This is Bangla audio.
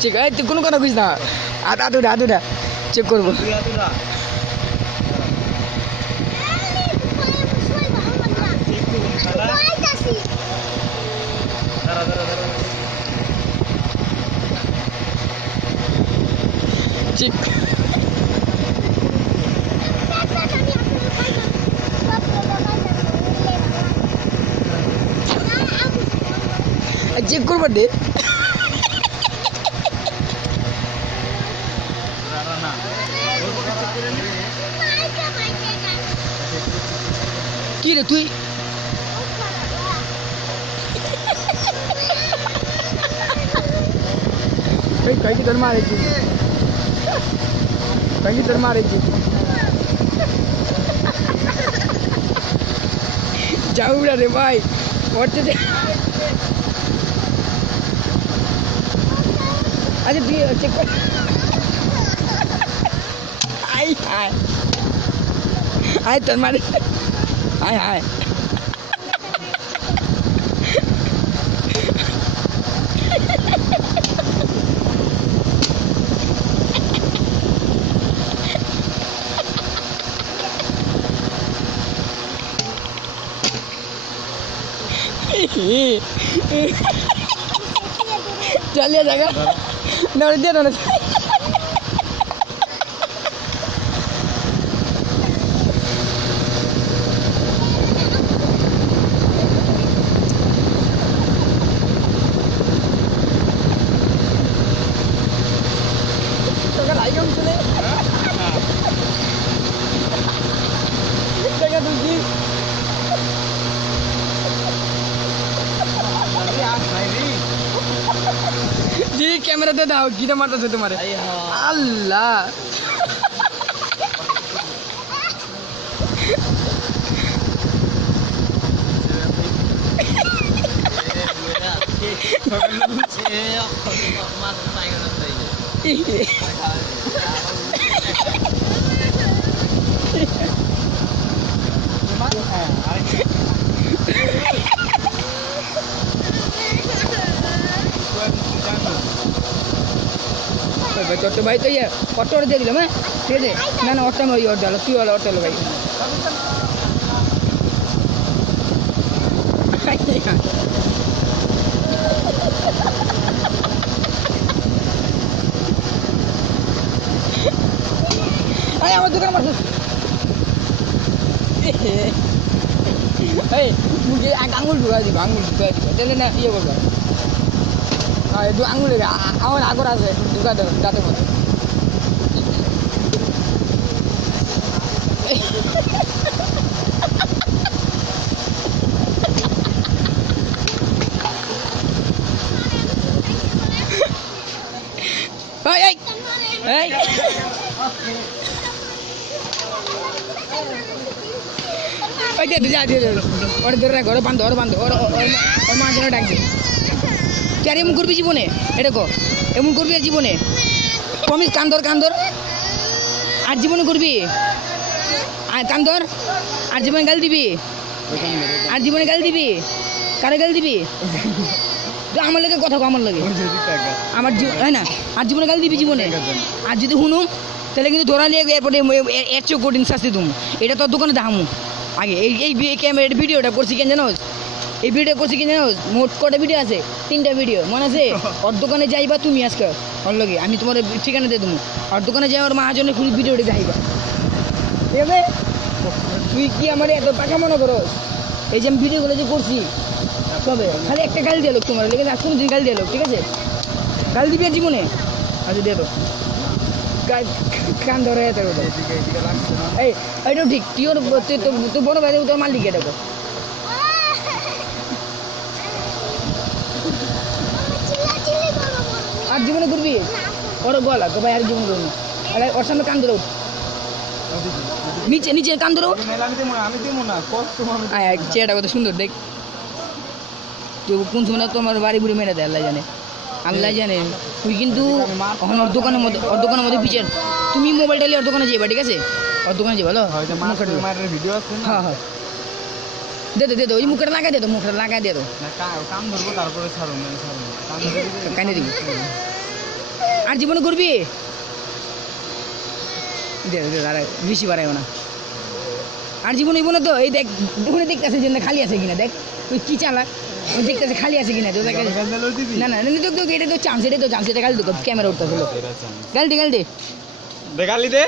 চেক এই তুই কোনো কথা কইস না আতুটা চেক করবো চেক চেক করবো দে কি রে তুই कहीं की मारे जाऊ रे भाई अच्छा चेक कर आय तर मारे आय चलिए जाएगा ना दे दो ना तो क्या लाइक हम चले जगह दूसरी जी कैमरा दे दाओ गिरा मारता से तुम्हारे अल्लाह तो भाई तो ये ऑटो दे दिला मैं ठीक है ना ऑटो में और डालो क्यों वाला ऑटो लो भाई अरे আমার দোকান মারছ এই মুখে আঙ্গুল ঢুকাই দিব তাহলে না ইয়ে করবে হ্যাঁ দু আঙ্গুলে আমার আগর আছে ঢুকা দেবে দাঁতের মধ্যে ঘরে বান্ধ ওর মা যেন ডাকবে তুই আর এমন করবি জীবনে এটা কো এমন করবি আর জীবনে প্রমিস কান্দর আর জীবনে করবি আর কান্দর আর জীবনে গাল দিবি কারে গাল দিবি আমার লাগে কথা আমার লাগে আমার হয় না আর জীবনে গাল দিবি জীবনে আর যদি শুনু তাহলে কিন্তু ধরা নিয়ে এরপরে এর চেয়ে কঠিন শাস্তি তুমি এটা তোর দোকানে দেখামু আগে এই ক্যামেরার ভিডিওটা করছি কেন জানোস এই ভিডিও করছি কি জানোস মোট কটা ভিডিও আছে 3টা ভিডিও মনে আছে ওর দোকানে যাইবা তুমি আজকে ওর লগে আমি তোমার ঠিকানা দিয়ে দেবো ওর দোকানে যাই ওর মহাজনের খুব ভিডিওটা দেখাইবা ঠিক আছে তুই কি আমার এত টাকা মনে করো এই যে আমি ভিডিওগুলো যে করছি তবে খালি একটা গাল দিয়ে লোক তোমার লেগে আজ কোনো দিন গাল দিয়ে লোক ঠিক আছে গাল দিবি জীবনে আচ্ছা দিয়ে তো কান ধরে এই এইটাও ঠিক তুই ওর তুই বড় ভাই তোর মালিক এটা আর জীবনে করবি ওর বলা তো ভাই আর জীবন করবি আরে ওর সামনে কান ধরো নিচে কান ধরো চেয়ারটা কত সুন্দর দেখ তুই কোন সময় তোমার বাড়ি বুড়ি মেরে দেয় আল্লাহ জানে তুই কিন্তু এখন ওর দোকানের মধ্যে পিছের তুমি মোবাইলটা নিয়ে ওর দোকানে যাবা ঠিক আছে ওর দোকানে যাবা হ্যাঁ হ্যাঁ দে ওই মুখটা লাগাই দে তো মুখটা লাগাই দে তো কানে দিবি আর জীবনে করবি বেশি বাড়াইব না আর জীবন হইব না তো এই দেখ ওখানে দেখতেছে যে খালি আছে কিনা দেখ তুই কি চালাক ওই দেখতেছে খালি আছে কিনা তো না না এটা তো চান্স এটা গালি তো ক্যামেরা উঠতে হলো গালি দে গালি দে